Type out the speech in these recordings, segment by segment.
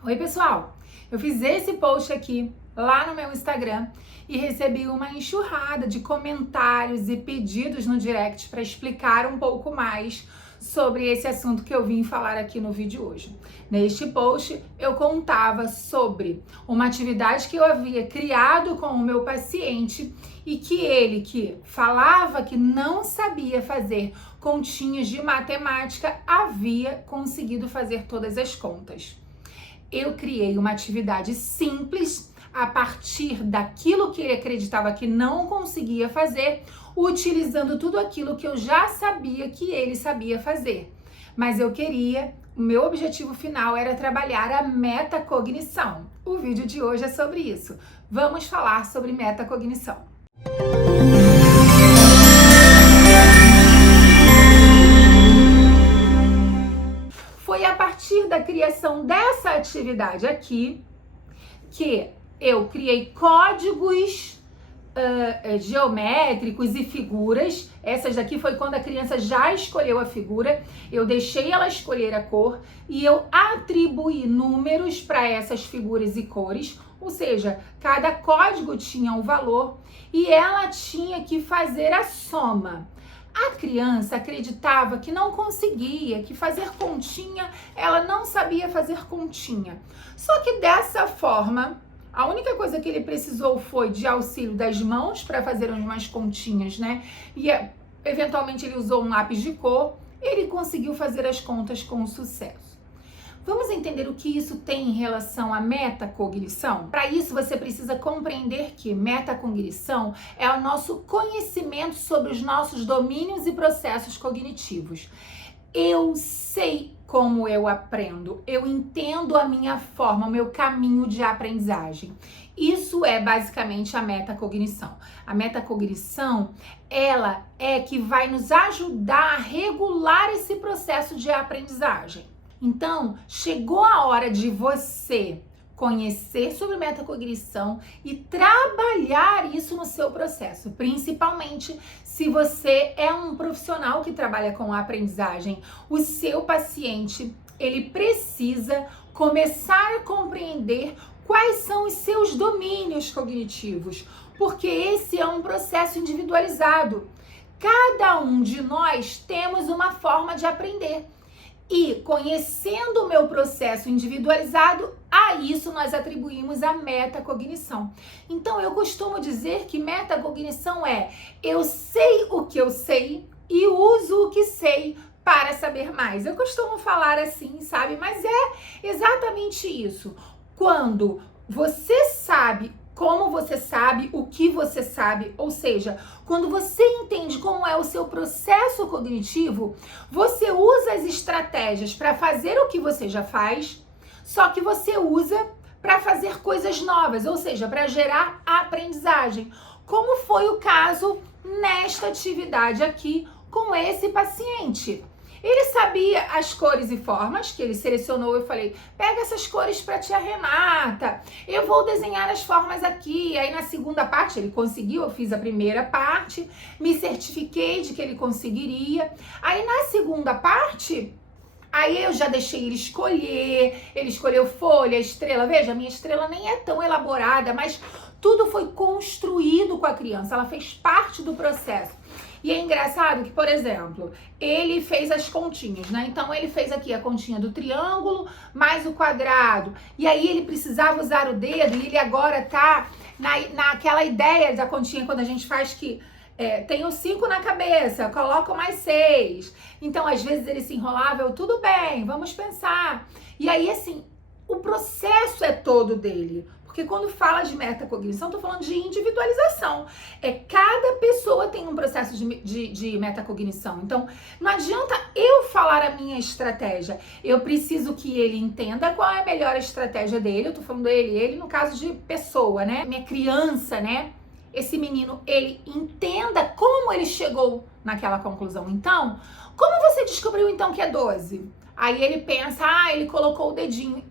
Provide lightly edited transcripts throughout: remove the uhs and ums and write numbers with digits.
Oi, pessoal! Eu fiz esse post aqui lá no meu Instagram e recebi uma enxurrada de comentários e pedidos no direct para explicar um pouco mais sobre esse assunto que eu vim falar aqui no vídeo hoje. Neste post eu contava sobre uma atividade que eu havia criado com o meu paciente e que ele que falava que não sabia fazer continhas de matemática havia conseguido fazer todas as contas. Eu criei uma atividade simples a partir daquilo que ele acreditava que não conseguia fazer, utilizando tudo aquilo que eu já sabia que ele sabia fazer. Mas o meu objetivo final era trabalhar a metacognição. O vídeo de hoje é sobre isso. Vamos falar sobre metacognição. Foi a partir da criação dessa atividade aqui que eu criei códigos geométricos e figuras. Essas daqui foi quando a criança já escolheu a figura, eu deixei ela escolher a cor e eu atribuí números para essas figuras e cores, ou seja, cada código tinha um valor e ela tinha que fazer a soma. A criança acreditava que não conseguia, que fazer continha, ela não sabia fazer continha. Só que dessa forma, a única coisa que ele precisou foi de auxílio das mãos para fazer umas continhas, né? E eventualmente ele usou um lápis de cor, ele conseguiu fazer as contas com sucesso. Vamos entender o que isso tem em relação à metacognição? Para isso, você precisa compreender que metacognição é o nosso conhecimento sobre os nossos domínios e processos cognitivos. Eu sei como eu aprendo, eu entendo a minha forma, o meu caminho de aprendizagem. Isso é basicamente a metacognição. A metacognição, ela é que vai nos ajudar a regular esse processo de aprendizagem. Então, chegou a hora de você conhecer sobre metacognição e trabalhar isso no seu processo, principalmente se você é um profissional que trabalha com a aprendizagem. O seu paciente, ele precisa começar a compreender quais são os seus domínios cognitivos, porque esse é um processo individualizado. Cada um de nós temos uma forma de aprender. E conhecendo o meu processo individualizado, a isso nós atribuímos a metacognição. Então eu costumo dizer que metacognição é eu sei o que eu sei e uso o que sei para saber mais. Eu costumo falar assim, sabe? Mas é exatamente isso. Quando você sabe como você sabe, o que você sabe, ou seja, quando você entende como é o seu processo cognitivo, você usa as estratégias para fazer o que você já faz, só que você usa para fazer coisas novas, ou seja, para gerar aprendizagem, como foi o caso nesta atividade aqui com esse paciente. Ele sabia as cores e formas que ele selecionou. Eu falei, pega essas cores para tia Renata, eu vou desenhar as formas aqui. Aí na segunda parte ele conseguiu, eu fiz a primeira parte, me certifiquei de que ele conseguiria. Aí na segunda parte, aí eu já deixei ele escolheu folha, estrela. Veja, a minha estrela nem é tão elaborada, mas tudo foi construído com a criança, ela fez parte do processo. E é engraçado que, por exemplo, ele fez as continhas, né? Então ele fez aqui a continha do triângulo mais o quadrado. E aí ele precisava usar o dedo e ele agora tá naquela ideia da continha quando a gente faz que tenho 5 na cabeça, coloco mais 6. Então às vezes ele se enrolava, tudo bem, vamos pensar. E aí assim, o processo é todo dele. Porque quando fala de metacognição, estou falando de individualização. Cada pessoa tem um processo de metacognição. Então, não adianta eu falar a minha estratégia. Eu preciso que ele entenda qual é a melhor estratégia dele. Eu estou falando ele no caso de pessoa, né? Minha criança, né? Esse menino, ele entenda como ele chegou naquela conclusão. Então, como você descobriu então que é 12? Aí ele pensa, ele colocou o dedinho.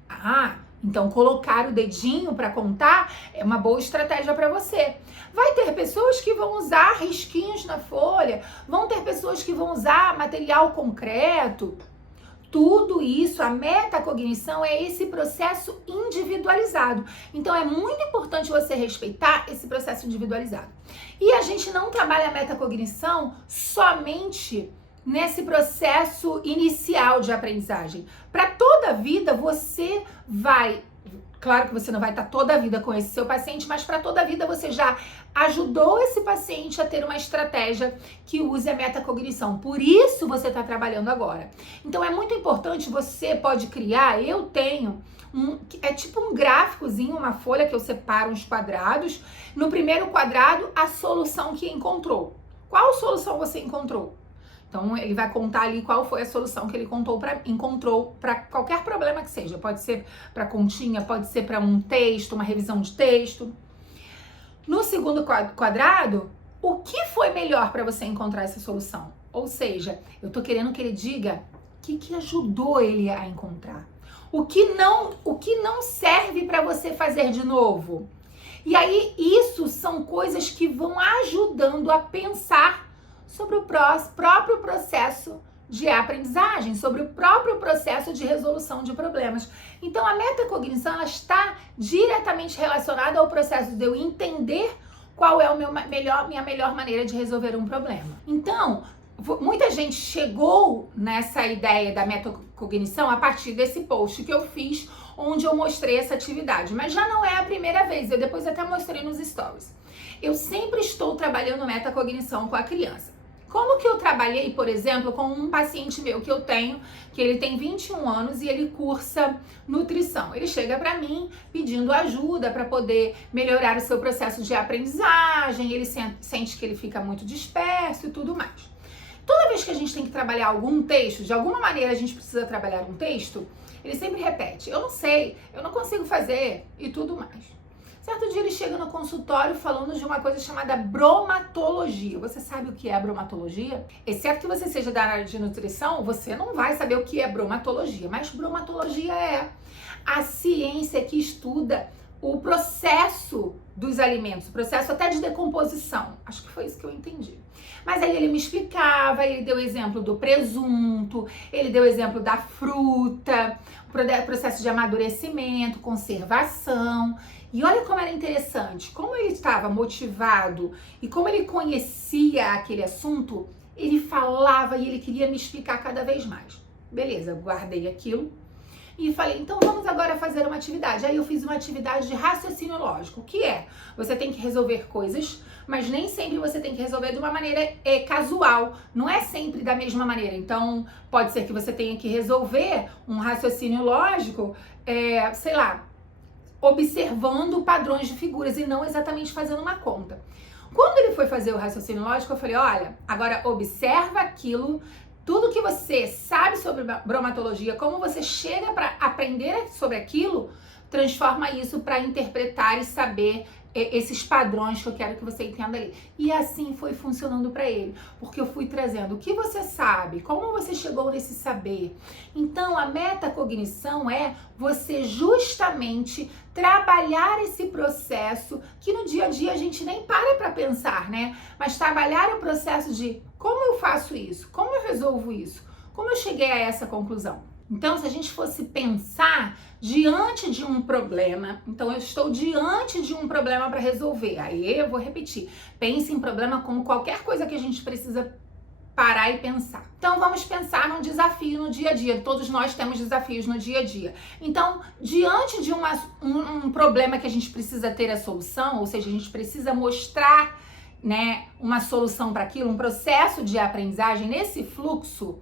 Então, colocar o dedinho para contar é uma boa estratégia para você. Vai ter pessoas que vão usar risquinhos na folha, vão ter pessoas que vão usar material concreto. Tudo isso, a metacognição é esse processo individualizado. Então é muito importante você respeitar esse processo individualizado. E a gente não trabalha a metacognição somente nesse processo inicial de aprendizagem. Para toda a vida você vai, claro que você não vai estar toda a vida com esse seu paciente, mas para toda a vida você já ajudou esse paciente a ter uma estratégia que use a metacognição. Por isso você está trabalhando agora. Então é muito importante, você pode criar, eu tenho é tipo um gráficozinho, uma folha que eu separo uns quadrados. No primeiro quadrado, a solução que encontrou. Qual solução você encontrou? Então ele vai contar ali qual foi a solução que ele encontrou para qualquer problema que seja. Pode ser para continha, pode ser para um texto, uma revisão de texto. No segundo quadrado, o que foi melhor para você encontrar essa solução? Ou seja, eu tô querendo que ele diga o que ajudou ele a encontrar. O que não serve para você fazer de novo. E aí isso são coisas que vão ajudando a pensar sobre o próprio processo de aprendizagem, sobre o próprio processo de resolução de problemas. Então, a metacognição ela está diretamente relacionada ao processo de eu entender qual é minha melhor maneira de resolver um problema. Então, muita gente chegou nessa ideia da metacognição a partir desse post que eu fiz, onde eu mostrei essa atividade. Mas já não é a primeira vez, eu depois até mostrei nos stories. Eu sempre estou trabalhando metacognição com a criança. Como que eu trabalhei, por exemplo, com um paciente meu que eu tenho, que ele tem 21 anos e ele cursa nutrição. Ele chega para mim pedindo ajuda para poder melhorar o seu processo de aprendizagem, ele sente que ele fica muito disperso e tudo mais. Toda vez que a gente tem que trabalhar algum texto, de alguma maneira a gente precisa trabalhar um texto, ele sempre repete, eu não sei, eu não consigo fazer e tudo mais. Certo dia ele chega no consultório falando de uma coisa chamada bromatologia. Você sabe o que é a bromatologia? Exceto que você seja da área de nutrição, você não vai saber o que é bromatologia. Mas bromatologia é a ciência que estuda o processo dos alimentos, o processo até de decomposição. Acho que foi isso que eu entendi. Mas aí ele me explicava, ele deu exemplo do presunto, ele deu exemplo da fruta, o processo de amadurecimento, conservação. E olha como era interessante, como ele estava motivado e como ele conhecia aquele assunto, ele falava e ele queria me explicar cada vez mais. Beleza, guardei aquilo e falei, então vamos agora fazer uma atividade. Aí eu fiz uma atividade de raciocínio lógico, que é, você tem que resolver coisas, mas nem sempre você tem que resolver de uma maneira casual, não é sempre da mesma maneira. Então, pode ser que você tenha que resolver um raciocínio lógico, sei lá, observando padrões de figuras e não exatamente fazendo uma conta. Quando ele foi fazer o raciocínio lógico, eu falei, olha, agora observa aquilo, tudo que você sabe sobre bromatologia, como você chega para aprender sobre aquilo, transforma isso para interpretar e saber esses padrões que eu quero que você entenda ali. E assim foi funcionando para ele, porque eu fui trazendo o que você sabe, como você chegou nesse saber. Então, a metacognição é você justamente trabalhar esse processo que no dia a dia a gente nem para pensar, né? Mas trabalhar o processo de como eu faço isso, como eu resolvo isso, como eu cheguei a essa conclusão. Então, se a gente fosse pensar diante de um problema, então eu estou diante de um problema para resolver. Aí eu vou repetir, pense em problema como qualquer coisa que a gente precisa parar e pensar. Então vamos pensar num desafio no dia a dia. Todos nós temos desafios no dia a dia. Então, diante de um problema que a gente precisa ter a solução, ou seja, a gente precisa mostrar, né, uma solução para aquilo, um processo de aprendizagem, nesse fluxo,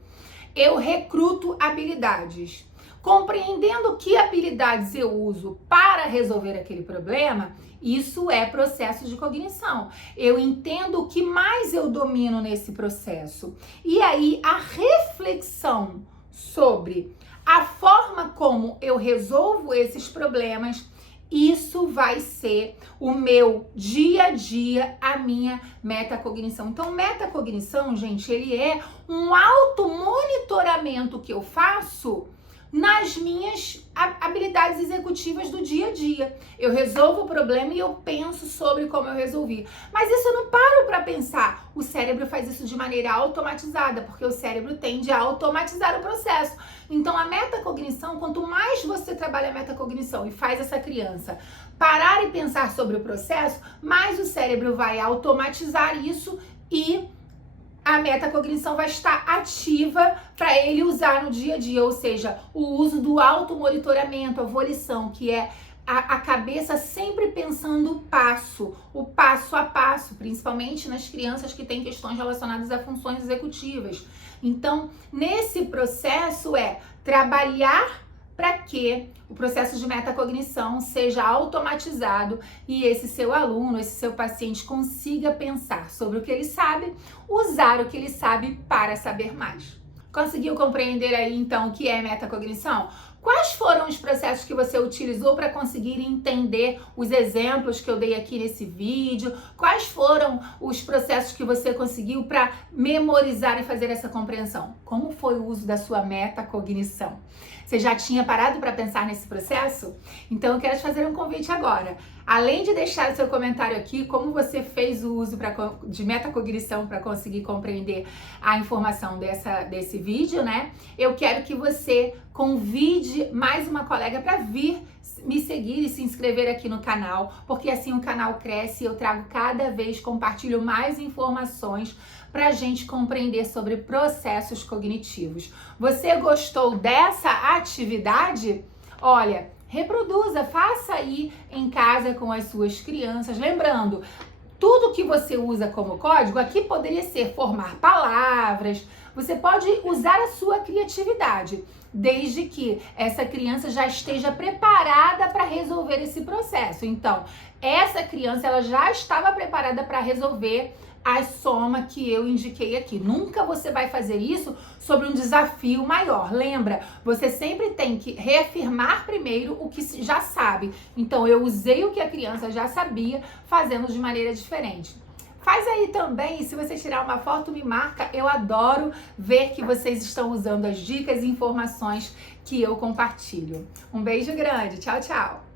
eu recruto habilidades. Compreendendo que habilidades eu uso para resolver aquele problema, isso é processo de cognição. Eu entendo o que mais eu domino nesse processo. E aí, a reflexão sobre a forma como eu resolvo esses problemas, isso vai ser o meu dia a dia, a minha metacognição. Então, metacognição, gente, ele é um automonitoramento que eu faço nas minhas habilidades executivas do dia a dia. Eu resolvo o problema e eu penso sobre como eu resolvi. Mas isso eu não paro para pensar. O cérebro faz isso de maneira automatizada, porque o cérebro tende a automatizar o processo. Então, a metacognição, quanto mais você trabalha a metacognição e faz essa criança parar e pensar sobre o processo, mais o cérebro vai automatizar isso e a metacognição vai estar ativa para ele usar no dia a dia, ou seja, o uso do automonitoramento, a volição, que é a cabeça sempre pensando o passo a passo, principalmente nas crianças que têm questões relacionadas a funções executivas. Então, nesse processo é trabalhar para que o processo de metacognição seja automatizado e esse seu aluno, esse seu paciente consiga pensar sobre o que ele sabe, usar o que ele sabe para saber mais. Conseguiu compreender aí então o que é metacognição? Quais foram os processos que você utilizou para conseguir entender os exemplos que eu dei aqui nesse vídeo? Quais foram os processos que você conseguiu para memorizar e fazer essa compreensão? Como foi o uso da sua metacognição? Você já tinha parado para pensar nesse processo? Então eu quero te fazer um convite agora. Além de deixar o seu comentário aqui, como você fez o uso de metacognição para conseguir compreender a informação desse vídeo, né? Eu quero que você convide mais uma colega para vir me seguir e se inscrever aqui no canal, porque assim o canal cresce e eu trago cada vez, compartilho mais informações para a gente compreender sobre processos cognitivos. Você gostou dessa atividade? Olha, reproduza, faça aí em casa com as suas crianças. Lembrando, tudo que você usa como código aqui poderia ser formar palavras. Você pode usar a sua criatividade, desde que essa criança já esteja preparada para resolver esse processo. Então, essa criança ela já estava preparada para resolver a soma que eu indiquei aqui. Nunca você vai fazer isso sobre um desafio maior. Lembra, você sempre tem que reafirmar primeiro o que já sabe. Então, eu usei o que a criança já sabia, fazendo de maneira diferente. Faz aí também, se você tirar uma foto, me marca. Eu adoro ver que vocês estão usando as dicas e informações que eu compartilho. Um beijo grande. Tchau, tchau.